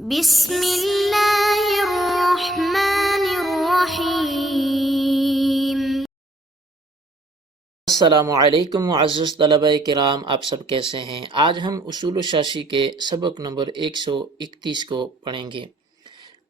بسم اللہ الرحمن الرحیم۔ السلام علیکم معزز طلبہ کرام، آپ سب کیسے ہیں؟ آج ہم اصول الشاشی کے سبق نمبر 131 کو پڑھیں گے۔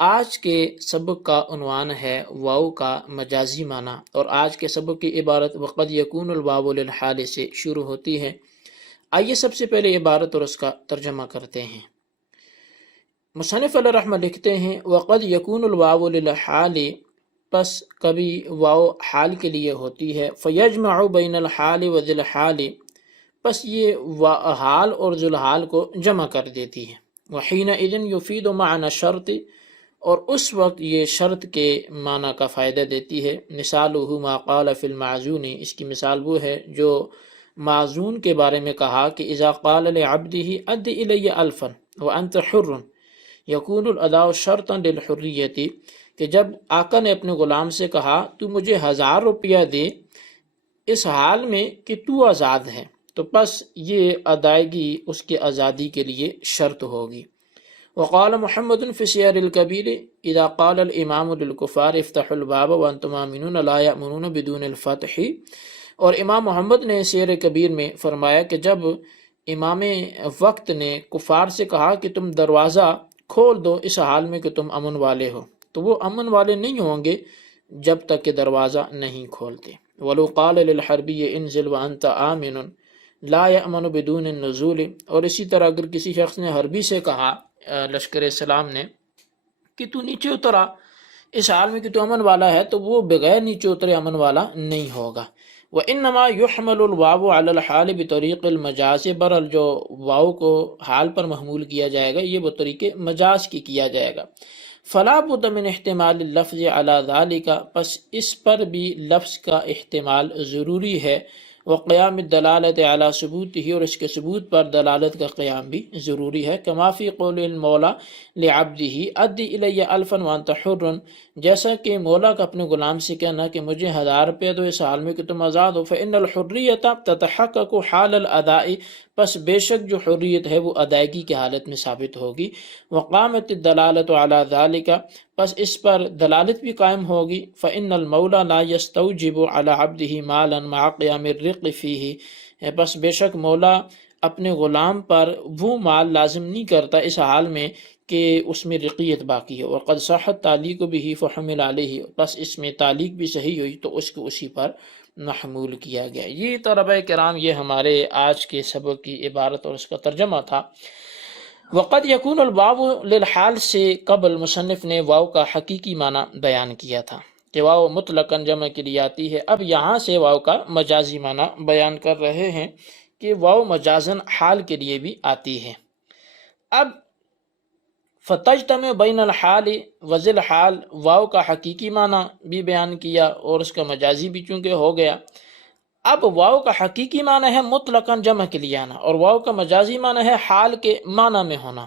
آج کے سبق کا عنوان ہے واو کا مجازی معنی، اور آج کے سبق کی عبارت وقد یکون الواو للحال سے شروع ہوتی ہے۔ آئیے سب سے پہلے عبارت اور اس کا ترجمہ کرتے ہیں۔ مصنف علیہ رحمہ لکھتے ہیں وقد یکون الواو للحال، پس کبھی واو حال کے لیے ہوتی ہے، فیجمع بین الحال و ذی الحال، پس یہ حال اور ذو الحال کو جمع کر دیتی ہے۔ وحینئذ یفید معنی شرط، اور اس وقت یہ شرط کے معنی کا فائدہ دیتی ہے۔ مثالہ ما قال فی المعزون، اس کی مثال وہ ہے جو معزون کے بارے میں کہا کہ اذا قال لعبدہ اد الی الفا وانت حر، یکون الاداء شرطا للحریت، کہ جب آقا نے اپنے غلام سے کہا تو مجھے 1000 روپیہ دے اس حال میں کہ تو آزاد ہے، تو پس یہ ادائیگی اس کے آزادی کے لیے شرط ہوگی۔ وقال محمد فی سیر الکبیر اذا قال الامام للکفار افتحوا الباب وانتم آمنون لا یأمنون بدون الفتح، اور امام محمد نے سیر کبیر میں فرمایا کہ جب امام وقت نے کفار سے کہا کہ تم دروازہ کھول دو اس حال میں کہ تم امن والے ہو، تو وہ امن والے نہیں ہوں گے جب تک کہ دروازہ نہیں کھولتے۔ وَلَوْ قَالَ لِلْحَرْبِيِّ انزل وَأَنْتَ آمِنٌ لَا يَأْمَنُ بِدُونِ النُّزُولِ، اور اسی طرح اگر کسی شخص نے حربی سے کہا، لشکر اسلام نے، کہ تو نیچے اترا اس حال میں کہ تو امن والا ہے، تو وہ بغیر نیچے اترے امن والا نہیں ہوگا۔ وَإِنَّمَا يُحْمَلُ الْوَاوُ عَلَى الْحَالِ بِطَرِيقِ الْمَجَازِ، برحال جو واو کو حال پر محمول کیا جائے گا یہ بطریق مجاز کی کیا جائے گا۔ فَلَا بُدَّ مِنْ احتمال اللفظ عَلَى ذَلِكَ، پس اس پر بھی لفظ کا احتمال ضروری ہے۔ وقیام الدلالت علی ثبوتہ، اور اس کے ثبوت پر دلالت کا قیام بھی ضروری ہے۔ کما فی قول المولا لعبدہ ادی الی الفا وانت حر، جیسا کہ مولا کا اپنے غلام سے کہنا کہ مجھے 1000 روپے دو اس حال میں کہ تم آزاد ہو۔ فإن الحریۃ تتحقق حال الاداء، پس بے شک جو حریت ہے وہ ادائیگی کی حالت میں ثابت ہوگی۔ وقامت الدلالت علی ذلک، پس اس پر دلالت بھی قائم ہوگی۔ فإن المولا لا يستوجب على عبده مالا مع قیام الرق فیہ، پس بے شک مولا اپنے غلام پر وہ مال لازم نہیں کرتا اس حال میں کہ اس میں رقیت باقی ہے۔ وقد صحت تعلیق به فحمل علیہ، پس اس میں تعلیق بھی صحیح ہوئی تو اس کو اسی پر محمول کیا گیا۔ یہ طلبہ کرام یہ ہمارے آج کے سبق کی عبارت اور اس کا ترجمہ تھا۔ وقد یکون الواو للحال سے قبل مصنف نے واو کا حقیقی معنی بیان کیا تھا کہ واو مطلقاً جمع کے لیے آتی ہے۔ اب یہاں سے واو کا مجازی معنی بیان کر رہے ہیں کہ واو مجازاً حال کے لیے بھی آتی ہے۔ اب فتجتمع بین الحال و ذی الحال، واو کا حقیقی معنی بھی بیان کیا اور اس کا مجازی بھی چونکہ ہو گیا۔ اب واو کا حقیقی معنی ہے مطلقاً جمع کے لیے آنا، اور واو کا مجازی معنی ہے حال کے معنی میں ہونا۔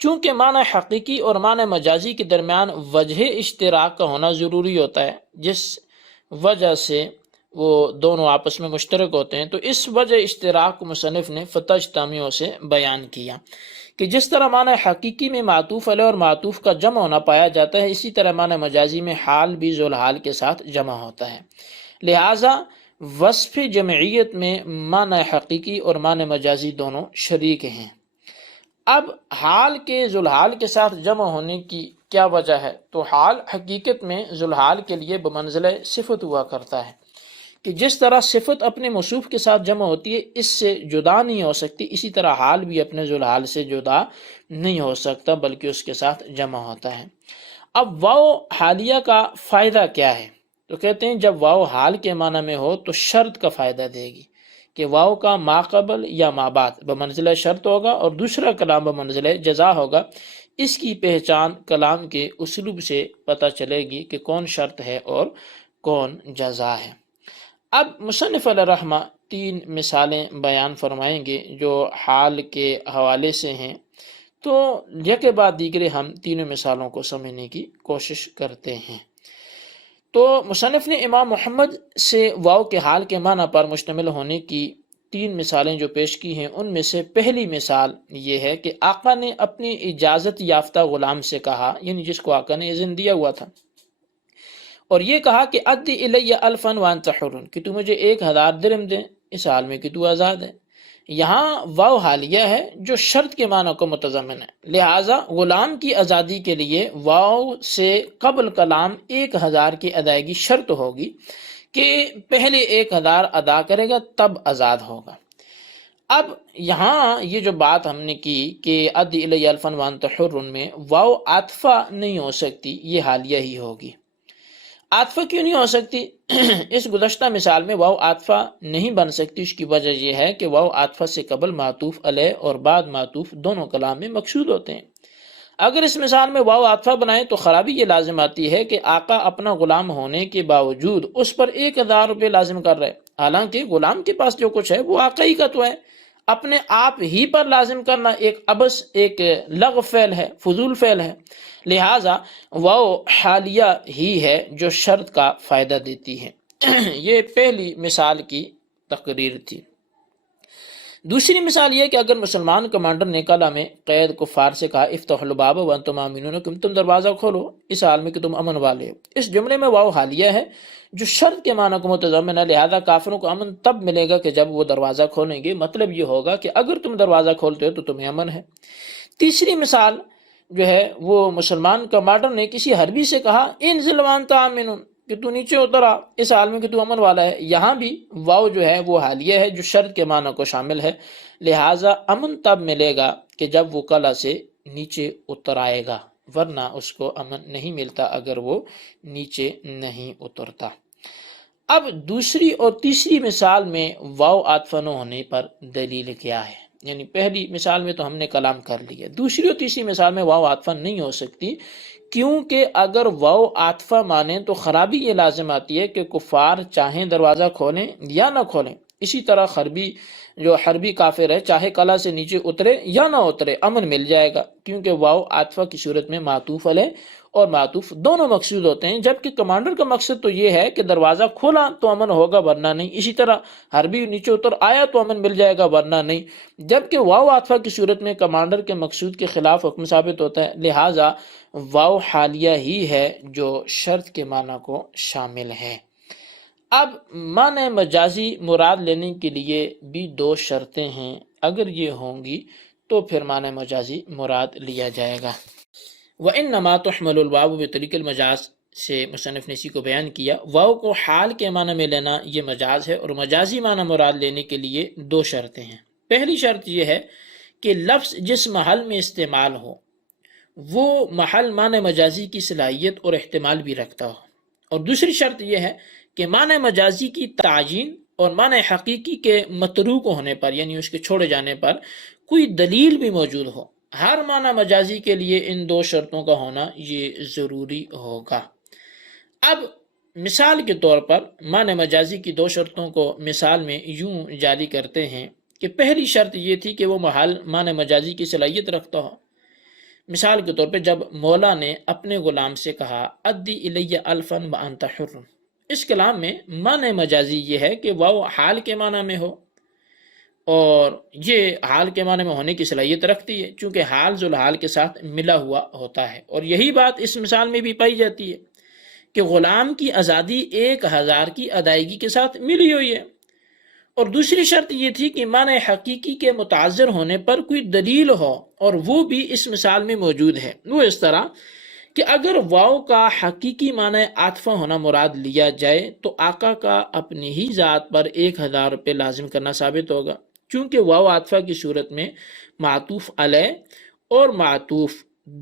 چونکہ معنی حقیقی اور معنی مجازی کے درمیان وجہ اشتراک کا ہونا ضروری ہوتا ہے، جس وجہ سے وہ دونوں آپس میں مشترک ہوتے ہیں، تو اس وجہ اشتراک کو مصنف نے فتجتمع سے بیان کیا کہ جس طرح معنی حقیقی میں معطوف علیہ اور معطوف کا جمع ہونا پایا جاتا ہے، اسی طرح معنی مجازی میں حال بھی ذو الحال کے ساتھ جمع ہوتا ہے۔ لہٰذا وصف جمعیت میں معنی حقیقی اور معنی مجازی دونوں شریک ہیں۔ اب حال کے ذو الحال کے ساتھ جمع ہونے کی کیا وجہ ہے؟ تو حال حقیقت میں ذو الحال کے لیے بمنزلہ صفت ہوا کرتا ہے کہ جس طرح صفت اپنے موصوف کے ساتھ جمع ہوتی ہے اس سے جدا نہیں ہو سکتی، اسی طرح حال بھی اپنے ذو الحال سے جدا نہیں ہو سکتا بلکہ اس کے ساتھ جمع ہوتا ہے۔ اب واو حالیہ کا فائدہ کیا ہے؟ تو کہتے ہیں جب واو حال کے معنی میں ہو تو شرط کا فائدہ دے گی کہ واو کا ما قبل یا ما بعد بمنزلہ شرط ہوگا اور دوسرا کلام بمنزلہ جزا ہوگا۔ اس کی پہچان کلام کے اسلوب سے پتہ چلے گی کہ کون شرط ہے اور کون جزا ہے۔ اب مصنف علیہ رحمہ 3 مثالیں بیان فرمائیں گے جو حال کے حوالے سے ہیں، تو یکے بعد دیگرے ہم تینوں مثالوں کو سمجھنے کی کوشش کرتے ہیں۔ تو مصنف نے امام محمد سے واو کے حال کے معنی پر مشتمل ہونے کی تین مثالیں جو پیش کی ہیں ان میں سے پہلی مثال یہ ہے کہ آقا نے اپنی اجازت یافتہ غلام سے کہا، یعنی جس کو آقا نے اذن دیا ہوا تھا، اور یہ کہا کہ ادی الی الفا وانت حر، کہ تو مجھے 1000 درہم دے اس حال میں کہ تو آزاد ہے۔ یہاں واو حالیہ ہے جو شرط کے معنی کو متضمن ہے، لہٰذا غلام کی آزادی کے لیے واو سے قبل کلام 1000 کی ادائیگی شرط ہوگی کہ پہلے 1000 ادا کرے گا تب آزاد ہوگا۔ اب یہاں یہ جو بات ہم نے کی کہ ادی الی الفا وانت حر میں واو عاطفہ نہیں ہو سکتی، یہ حالیہ ہی ہوگی۔ عاطفہ کیوں نہیں ہو سکتی؟ اس گزشتہ مثال میں واو عاطفہ نہیں بن سکتی، اس کی وجہ یہ ہے کہ واو عاطفہ سے قبل معطوف علیہ اور بعد معطوف دونوں کلام میں مقصود ہوتے ہیں۔ اگر اس مثال میں واو عاطفہ بنائیں تو خرابی یہ لازم آتی ہے کہ آقا اپنا غلام ہونے کے باوجود اس پر 1000 روپے لازم کر رہے، حالانکہ غلام کے پاس جو کچھ ہے وہ آقا ہی کا تو ہے۔ اپنے آپ ہی پر لازم کرنا ایک عبث، ایک لغو فعل ہے، فضول فعل ہے، لہٰذا واو حالیہ ہی ہے جو شرط کا فائدہ دیتی ہے۔ یہ پہلی مثال کی تقریر تھی۔ دوسری مثال یہ کہ اگر مسلمان کمانڈر نے کلا میں قید کفار سے کہا افتحوا الباب وانتم آمنون، کہ تم دروازہ کھولو اس حال میں کہ تم امن والے ہو، اس جملے میں واو حالیہ ہے جو شرط کے معنی کو متضمن ہے، لہذا کافروں کو امن تب ملے گا کہ جب وہ دروازہ کھولیں گے، مطلب یہ ہوگا کہ اگر تم دروازہ کھولتے ہو تو تمہیں امن ہے۔ تیسری مثال جو ہے وہ مسلمان کمانڈر نے کسی حربی سے کہا انزل وانت آمن، کہ تو نیچے اترا اس حال میں کہ تو امن والا ہے، یہاں بھی واو جو ہے وہ حالیہ ہے جو شرط کے معنی کو شامل ہے، لہٰذا امن تب ملے گا کہ جب وہ قلعہ سے نیچے اتر آئے گا، ورنہ اس کو امن نہیں ملتا اگر وہ نیچے نہیں اترتا۔ اب دوسری اور تیسری مثال میں واو عاطفہ نہ ہونے پر دلیل کیا ہے؟ یعنی پہلی مثال میں تو ہم نے کلام کر لیا، دوسری اور تیسری مثال میں واو عاطفہ نہیں ہو سکتی، کیونکہ اگر واو عاطفہ مانیں تو خرابی یہ لازم آتی ہے کہ کفار چاہیں دروازہ کھولیں یا نہ کھولیں، اسی طرح حربی کافر ہے چاہے قلعہ سے نیچے اترے یا نہ اترے امن مل جائے گا، کیونکہ واو عاطفہ کی صورت میں معطوف علیہ اور معطوف دونوں مقصود ہوتے ہیں، جبکہ کمانڈر کا مقصد تو یہ ہے کہ دروازہ کھولا تو امن ہوگا ورنہ نہیں، اسی طرح حربی نیچے اتر آیا تو امن مل جائے گا ورنہ نہیں، جبکہ واو عاطفہ کی صورت میں کمانڈر کے مقصود کے خلاف حکم ثابت ہوتا ہے، لہٰذا واو حالیہ ہی ہے جو شرط کے معنی کو شامل ہے۔ اب معنی مجازی مراد لینے کے لیے بھی 2 شرطیں ہیں، اگر یہ ہوں گی تو پھر معنی مجازی مراد لیا جائے گا۔ وَإِنَّمَا تُحْمَلُ الْوَاوُ بِطَرِيقِ الْمَجَاز سے مصنف نے اسی کو بیان کیا، واو کو حال کے معنی میں لینا یہ مجاز ہے، اور مجازی معنی مراد لینے کے لیے 2 شرطیں ہیں۔ پہلی شرط یہ ہے کہ لفظ جس محل میں استعمال ہو وہ محل معنی مجازی کی صلاحیت اور احتمال بھی رکھتا ہو، اور دوسری شرط یہ ہے کہ معنی مجازی کی تعیین اور معنی حقیقی کے متروک ہونے پر، یعنی اس کے چھوڑے جانے پر کوئی دلیل بھی موجود ہو۔ ہر معنی مجازی کے لیے ان 2 شرطوں کا ہونا یہ ضروری ہوگا۔ اب مثال کے طور پر معنی مجازی کی 2 شرطوں کو مثال میں یوں جاری کرتے ہیں کہ پہلی شرط یہ تھی کہ وہ محل معنی مجازی کی صلاحیت رکھتا ہو۔ مثال کے طور پہ جب مولا نے اپنے غلام سے کہا ادی الی الفا وانت حر، اس کلام میں معنی مجازی یہ ہے کہ واو حال کے معنی میں ہو، اور یہ حال کے معنی میں ہونے کی صلاحیت رکھتی ہے چونکہ حال ذوالحال کے ساتھ ملا ہوا ہوتا ہے، اور یہی بات اس مثال میں بھی پائی جاتی ہے کہ غلام کی آزادی 1000 کی ادائیگی کے ساتھ ملی ہوئی ہے۔ اور دوسری شرط یہ تھی کہ معنی حقیقی کے متعذر ہونے پر کوئی دلیل ہو، اور وہ بھی اس مثال میں موجود ہے، وہ اس طرح کہ اگر واو کا حقیقی معنی عاطفہ ہونا مراد لیا جائے تو آقا کا اپنی ہی ذات پر 1000 روپے لازم کرنا ثابت ہوگا، چونکہ واو عاطفہ کی صورت میں معطوف علیہ اور معطوف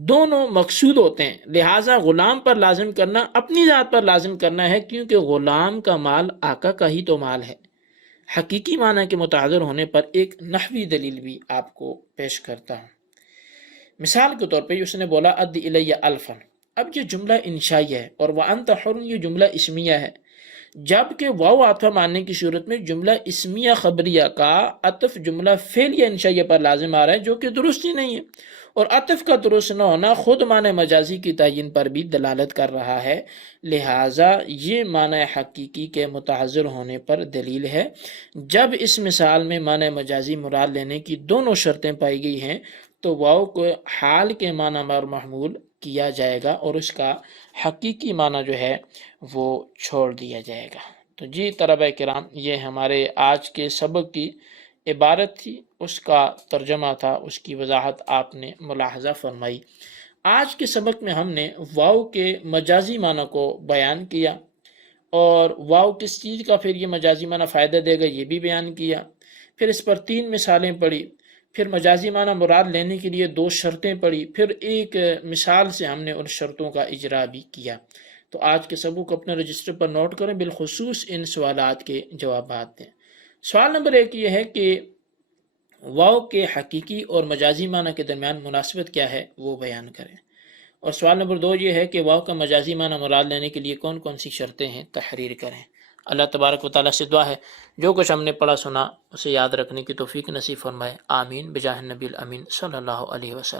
دونوں مقصود ہوتے ہیں، لہٰذا غلام پر لازم کرنا اپنی ذات پر لازم کرنا ہے، کیونکہ غلام کا مال آقا کا ہی تو مال ہے۔ حقیقی معنی کے متعذر ہونے پر ایک نحوی دلیل بھی آپ کو پیش کرتا ہوں۔ مثال کے طور پہ اس نے بولا ادی الی الفا، اب یہ جملہ انشائی ہے اور وانت حر یہ جملہ اسمیہ ہے، جبکہ واو عطف ماننے کی صورت میں جملہ اسمیہ خبریہ کا عطف جملہ فعلیہ انشائیہ پر لازم آ رہا ہے، جو کہ درست ہی نہیں ہے، اور عطف کا درست نہ ہونا خود معنی مجازی کی تعین پر بھی دلالت کر رہا ہے، لہٰذا یہ معنی حقیقی کے متحذر ہونے پر دلیل ہے۔ جب اس مثال میں معنی مجازی مراد لینے کی دونوں شرطیں پائی گئی ہیں تو واو کو حال کے معنی پر محمول کیا جائے گا اور اس کا حقیقی معنی جو ہے وہ چھوڑ دیا جائے گا۔ تو جی طلبہ کرام، یہ ہمارے آج کے سبق کی عبارت تھی، اس کا ترجمہ تھا، اس کی وضاحت آپ نے ملاحظہ فرمائی۔ آج کے سبق میں ہم نے واو کے مجازی معنی کو بیان کیا، اور واو کس چیز کا پھر یہ مجازی معنی فائدہ دے گا یہ بھی بیان کیا، پھر اس پر 3 مثالیں پڑھی، پھر مجازی معنی مراد لینے کے لیے 2 شرطیں پڑھی، پھر ایک مثال سے ہم نے ان شرطوں کا اجرا بھی کیا۔ تو آج کے سبق کو اپنے رجسٹر پر نوٹ کریں، بالخصوص ان سوالات کے جوابات دیں۔ سوال نمبر 1 یہ ہے کہ واو کے حقیقی اور مجازی معنی کے درمیان مناسبت کیا ہے وہ بیان کریں، اور سوال نمبر 2 یہ ہے کہ واو کا مجازی معنی مراد لینے کے لیے کون کون سی شرطیں ہیں تحریر کریں۔ اللہ تبارک و تعالیٰ سے دعا ہے جو کچھ ہم نے پڑھا سنا اسے یاد رکھنے کی توفیق نصیب فرمائے، آمین بجاہ النبی الامین صلی اللہ علیہ وسلم۔